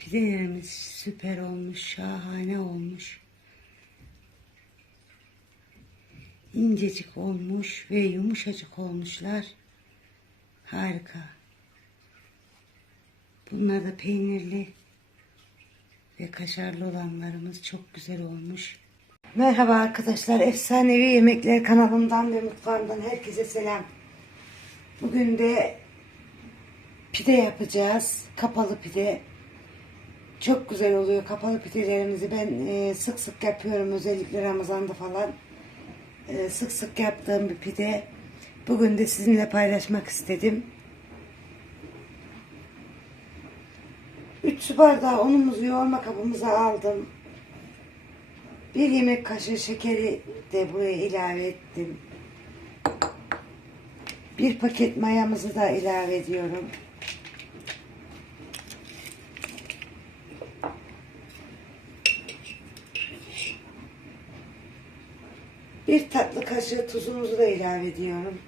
Pidelerimiz süper olmuş, şahane olmuş. İncecik olmuş ve yumuşacık olmuşlar. Harika. Bunlar da peynirli ve kaşarlı olanlarımız çok güzel olmuş. Merhaba arkadaşlar. Efsanevi Yemekler kanalımdan ve mutfağımdan herkese selam. Bugün de pide yapacağız. Kapalı pide. Çok güzel oluyor kapalı pidelerimizi. Ben e, sık sık yapıyorum özellikle Ramazan'da falan. E, sık sık yaptığım bir pide. Bugün de sizinle paylaşmak istedim. 3 su bardağı unumuzu yoğurma kabımıza aldım. Bir yemek kaşığı şekeri de buraya ilave ettim. Bir paket mayamızı da ilave ediyorum. Bir tatlı kaşığı tuzumuzu da ilave ediyorum.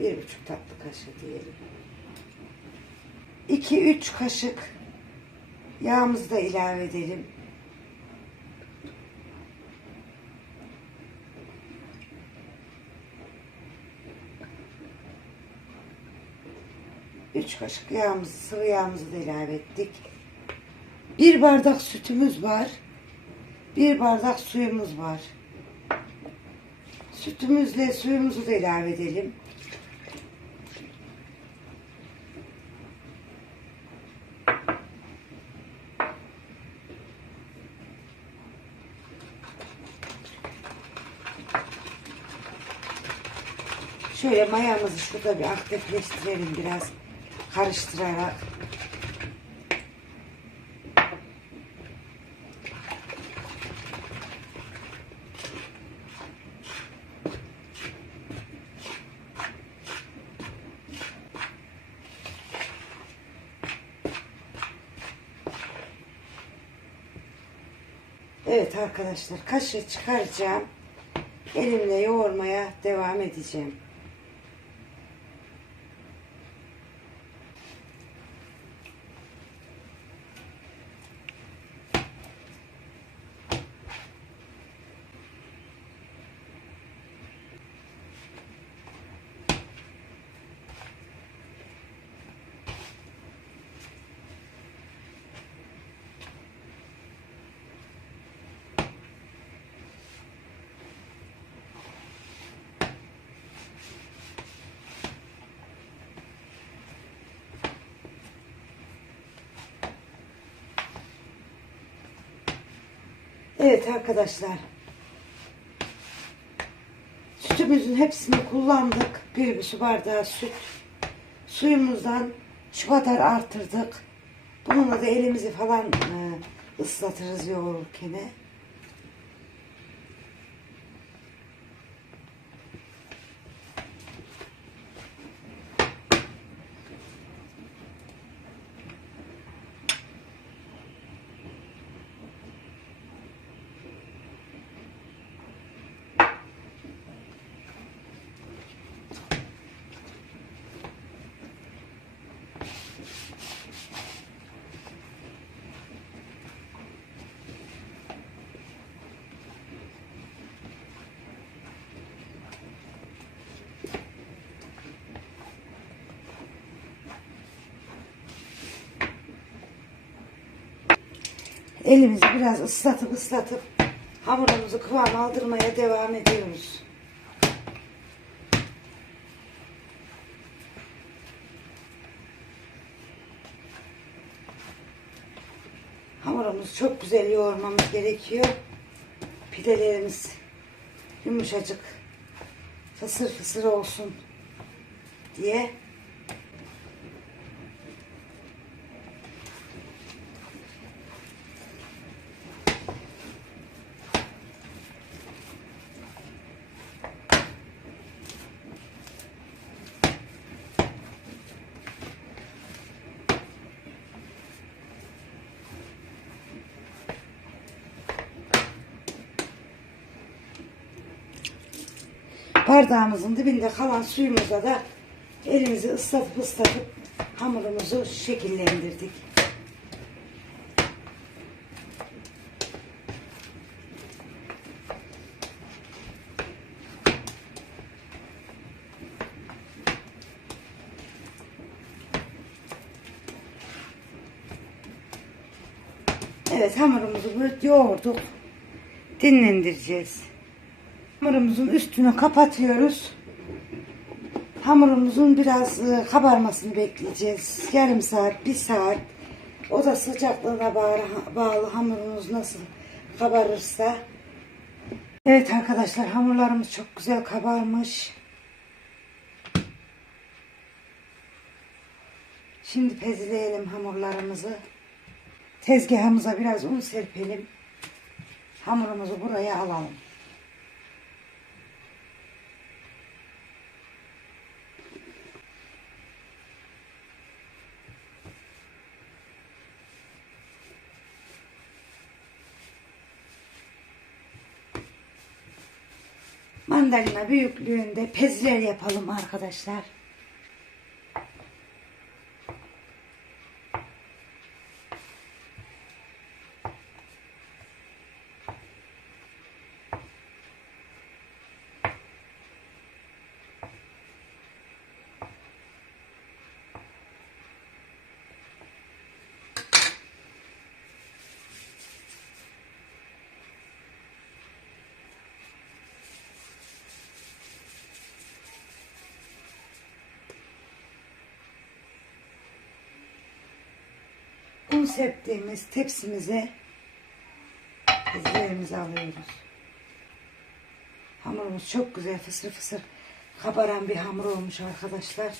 Bir buçuk tatlı kaşığı diyelim. 2-3 kaşık yağımızı da ilave edelim. Üç kaşık yağımızı, sıvı yağımızı da ilave ettik. Bir bardak sütümüz var. Bir bardak suyumuz var. Sütümüzle suyumuzu da ilave edelim. Şöyle mayamızı şurada bir aktifleştirelim biraz karıştırarak. Evet arkadaşlar kaşığı çıkaracağım. Elimle yoğurmaya devam edeceğim. Evet arkadaşlar. Sütümüzün hepsini kullandık. Bir su bardağı süt. Suyumuzdan şu kadar artırdık. Bununla da elimizi falan e, ıslatırız yoğururken. Elimizi biraz ıslatıp ıslatıp hamurumuzu kıvam aldırmaya devam ediyoruz. Hamurumuzu çok güzel yoğurmamız gerekiyor. Pidelerimiz yumuşacık fısır fısır olsun diye. Bardağımızın dibinde kalan suyumuza da elimizi ıslatıp ıslatıp hamurumuzu şekillendirdik. Evet hamurumuzu yoğurduk. Dinlendireceğiz. Hamurumuzun üstünü kapatıyoruz. Hamurumuzun biraz e, kabarmasını bekleyeceğiz. Yarım saat, bir saat. O da sıcaklığına bağlı, hamurumuz nasıl kabarırsa. Evet arkadaşlar hamurlarımız çok güzel kabarmış. Şimdi pezleyelim hamurlarımızı. Tezgahımıza biraz un serpelim. Hamurumuzu buraya alalım. Mandalina büyüklüğünde pezler yapalım arkadaşlar. Un serptiğimiz tepsimize bezlerimizi alıyoruz. Hamurumuz çok güzel fısır fısır kabaran bir hamur olmuş arkadaşlar.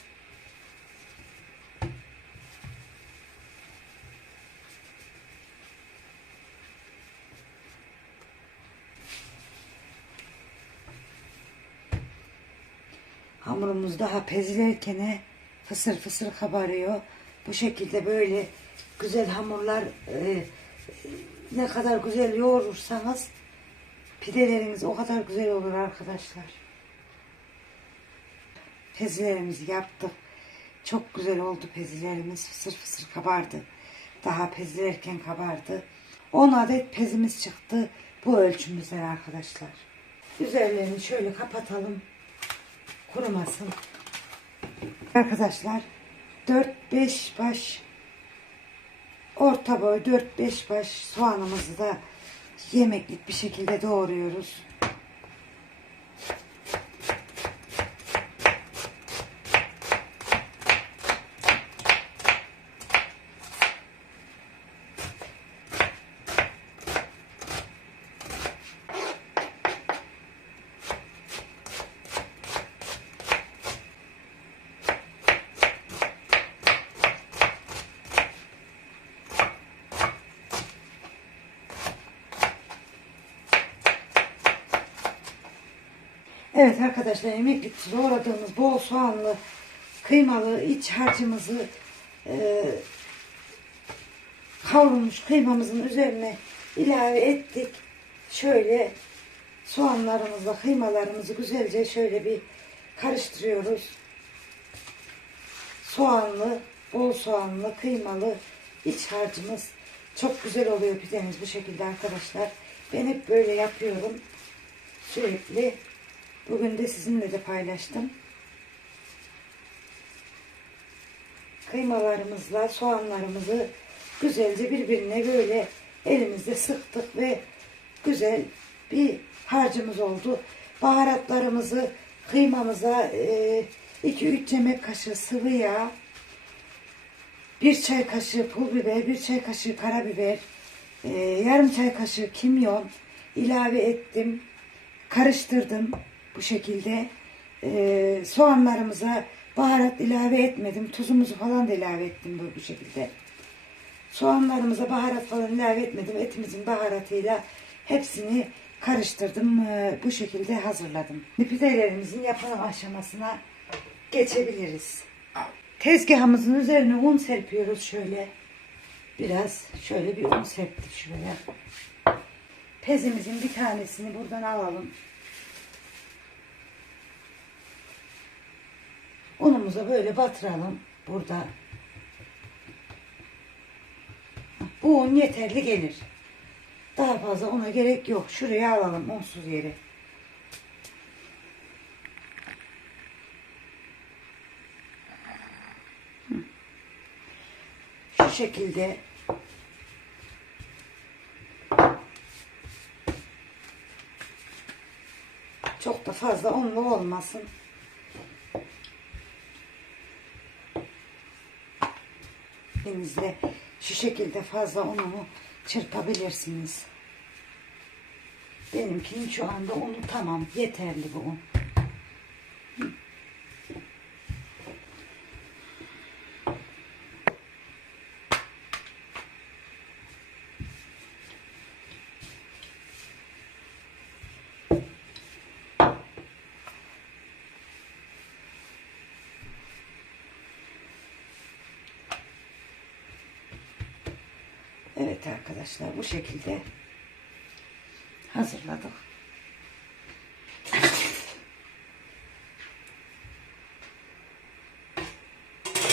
Hamurumuz daha pezilerken fısır fısır kabarıyor. Bu şekilde böyle güzel hamurlar e, ne kadar güzel yoğurursanız pideleriniz o kadar güzel olur arkadaşlar. Pezilerimizi yaptık. Çok güzel oldu pezilerimiz. Fısır fısır kabardı. Daha pezilerken kabardı. 10 adet pezimiz çıktı. Bu ölçümüzden arkadaşlar. Üzerlerini şöyle kapatalım. Kurumasın. Arkadaşlar 4-5 baş orta boy 4-5 baş soğanımızı da yemeklik bir şekilde doğruyoruz. Evet arkadaşlar yemeklik doğradığımız bol soğanlı kıymalı iç harcımızı e, kavrulmuş kıymamızın üzerine ilave ettik. Şöyle soğanlarımızla kıymalarımızı güzelce şöyle bir karıştırıyoruz. Soğanlı, bol soğanlı, kıymalı iç harcımız çok güzel oluyor pidemiz bu şekilde arkadaşlar. Ben hep böyle yapıyorum. Sürekli Bugün de sizinle de paylaştım. Kıymalarımızla soğanlarımızı güzelce birbirine böyle elimizde sıktık ve güzel bir harcımız oldu. Baharatlarımızı kıymamıza 2-3 yemek kaşığı sıvı yağ, 1 çay kaşığı pul biber, 1 çay kaşığı karabiber, e, yarım çay kaşığı kimyon ilave ettim. Karıştırdım bu şekilde e, soğanlarımıza baharat ilave etmedim. Tuzumuzu falan da ilave ettim bu, bu şekilde. Soğanlarımıza baharat falan ilave etmedim. Etimizin baharatıyla hepsini karıştırdım. E, bu şekilde hazırladım. Pidelerimizin yapım aşamasına geçebiliriz. Tezgahımızın üzerine un serpiyoruz şöyle. Biraz şöyle bir un serptik şuraya. Pezimizin bir tanesini buradan alalım. Unumuza böyle batıralım. Burada Bu un yeterli gelir. Daha fazla ona gerek yok. Şuraya alalım unsuz yeri. Şu şekilde çok da fazla unlu olmasın. Elinizle şu şekilde fazla unumu çırpabilirsiniz. Benimkinin şu anda unu tamam. Yeterli bu un. Evet arkadaşlar bu şekilde hazırladık.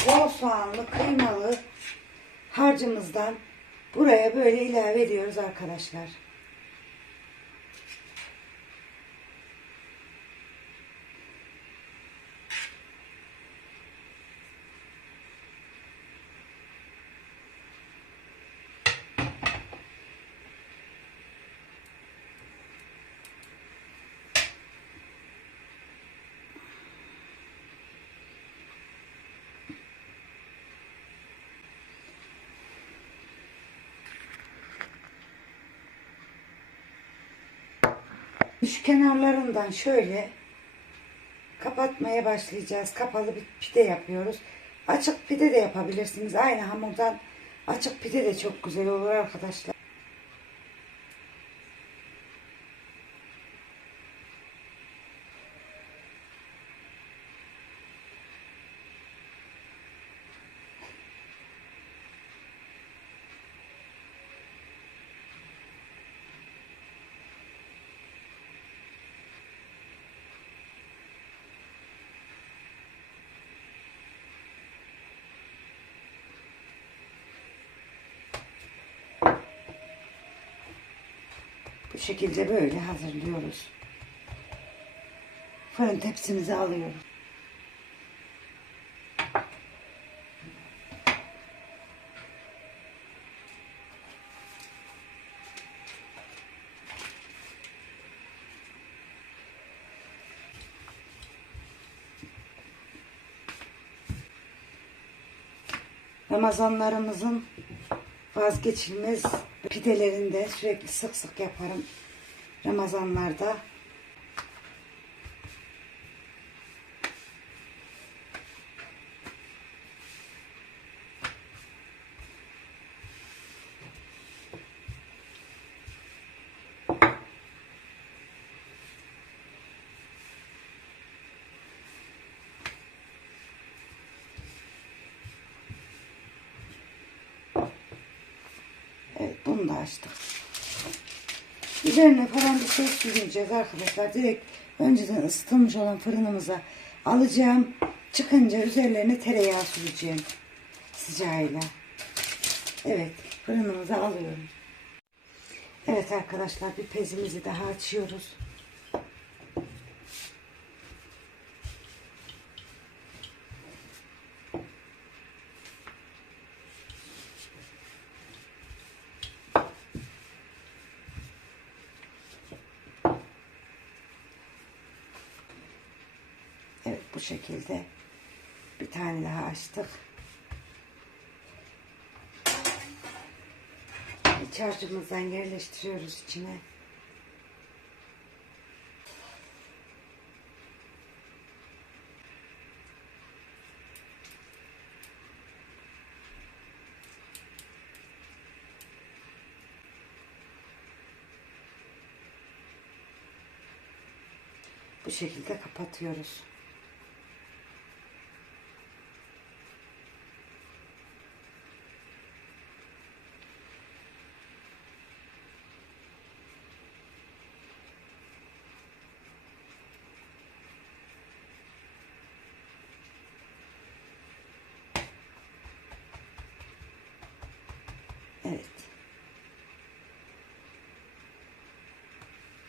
Bol soğanlı kıymalı harcımızdan buraya böyle ilave ediyoruz arkadaşlar. Şu kenarlarından şöyle kapatmaya başlayacağız. Kapalı bir pide yapıyoruz. Açık pide de yapabilirsiniz. Aynı hamurdan açık pide de çok güzel olur arkadaşlar. Şekilde böyle hazırlıyoruz. Fırın tepsimize alıyoruz. Ramazanlarımızın vazgeçilmez pidelerinde sürekli sık sık yaparım. Ramazanlarda Evet bunu da açtık. Üzerine falan bir şey sürmeyeceğiz arkadaşlar. Direkt önceden ısıtılmış olan fırınımıza alacağım. Çıkınca üzerlerine tereyağı süreceğim. Sıcağıyla. Evet fırınımıza alıyorum. Evet arkadaşlar bir pezimizi daha açıyoruz. Evet bu şekilde bir tane daha açtık. İç harcımızdan yerleştiriyoruz içine. Bu şekilde kapatıyoruz. Evet.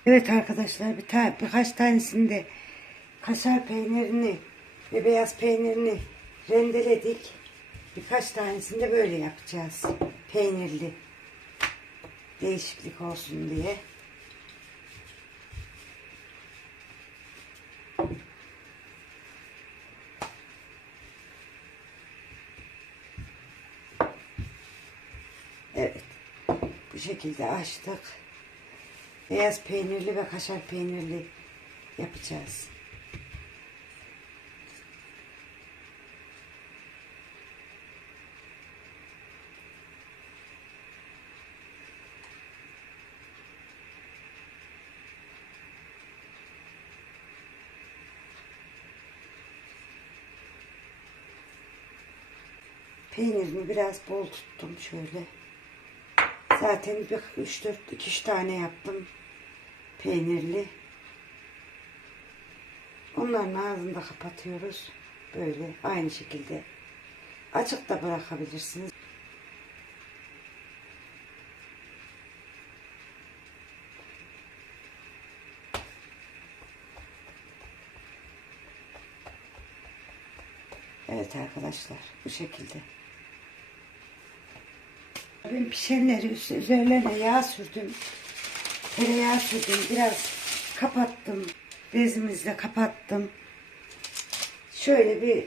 Evet arkadaşlar bir ta birkaç tanesinde kaşar peynirini ve beyaz peynirini rendeledik. Birkaç tanesini de böyle yapacağız. Peynirli. Değişiklik olsun diye. Evet. Bu şekilde açtık. Beyaz peynirli ve kaşar peynirli yapacağız. Peynirimi biraz bol tuttum şöyle. Zaten bir 3 4 2 3 tane yaptım peynirli. Onların ağzını da kapatıyoruz. Böyle aynı şekilde açık da bırakabilirsiniz. Evet arkadaşlar bu şekilde. Ben pişenleri üzerlerine yağ sürdüm. Tereyağı sürdüm. Biraz kapattım. Bezimizle kapattım. Şöyle bir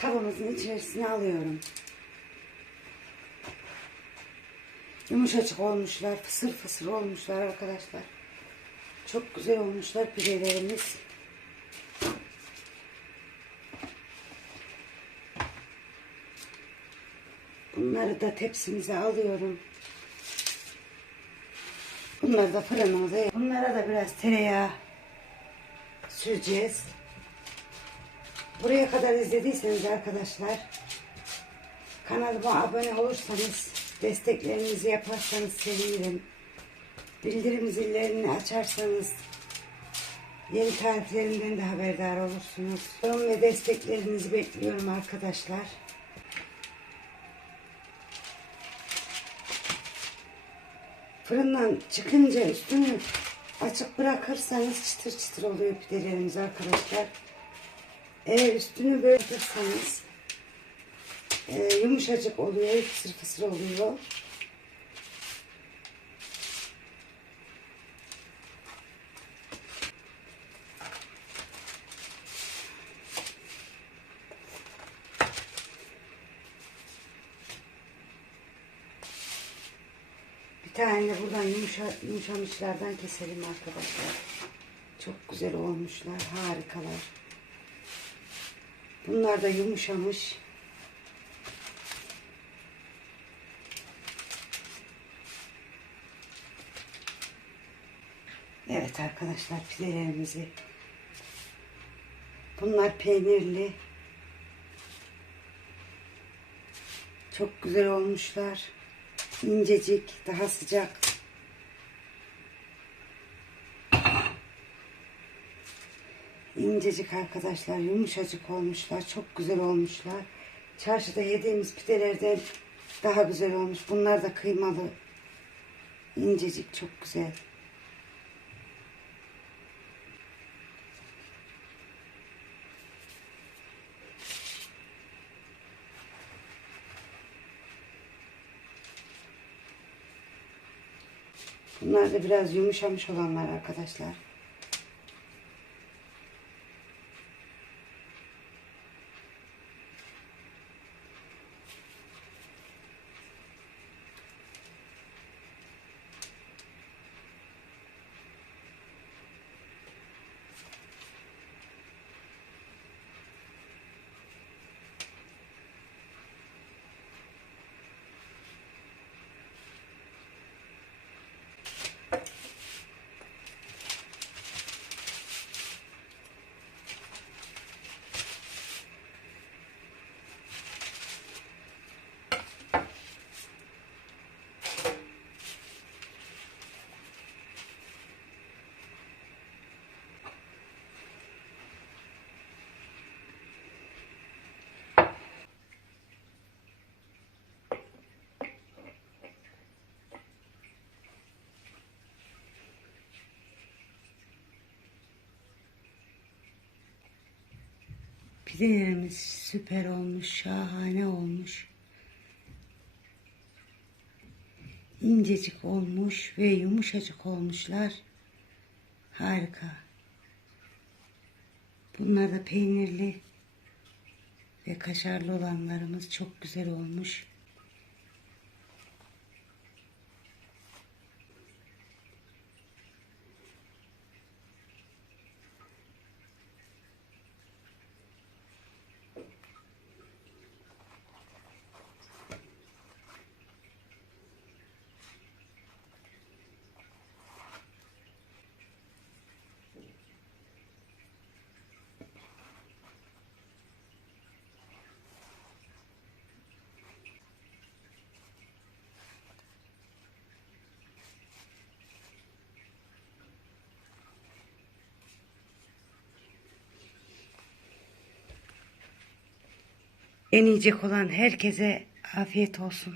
kabımızın içerisine alıyorum. Yumuşacık olmuşlar. Fısır fısır olmuşlar arkadaşlar. Çok güzel olmuşlar pidelerimiz. Bunları da tepsimize alıyorum. Bunları da fırınımıza Bunlara da biraz tereyağı süreceğiz. Buraya kadar izlediyseniz arkadaşlar kanalıma abone olursanız desteklerinizi yaparsanız sevinirim. Bildirim zillerini açarsanız yeni tariflerimden de haberdar olursunuz. Yorum ve desteklerinizi bekliyorum arkadaşlar. Fırından çıkınca üstünü açık bırakırsanız çıtır çıtır oluyor pidelerimiz arkadaşlar. Eğer üstünü böyle bırakırsanız e, yumuşacık oluyor, fısır fısır oluyor. Bir tane de buradan yumuşa, yumuşamışlardan keselim arkadaşlar. Çok güzel olmuşlar. Harikalar. Bunlar da yumuşamış. Evet arkadaşlar pidelerimizi. Bunlar peynirli. Çok güzel olmuşlar. İncecik, daha sıcak. İncecik arkadaşlar, yumuşacık olmuşlar. Çok güzel olmuşlar. Çarşıda yediğimiz pidelerden daha güzel olmuş. Bunlar da kıymalı. İncecik, çok güzel. Bunlar da biraz yumuşamış olanlar arkadaşlar. Pidelerimiz süper olmuş, şahane olmuş. İncecik olmuş ve yumuşacık olmuşlar. Harika. Bunlar da peynirli ve kaşarlı olanlarımız çok güzel olmuş. En yiyecek olan herkese afiyet olsun.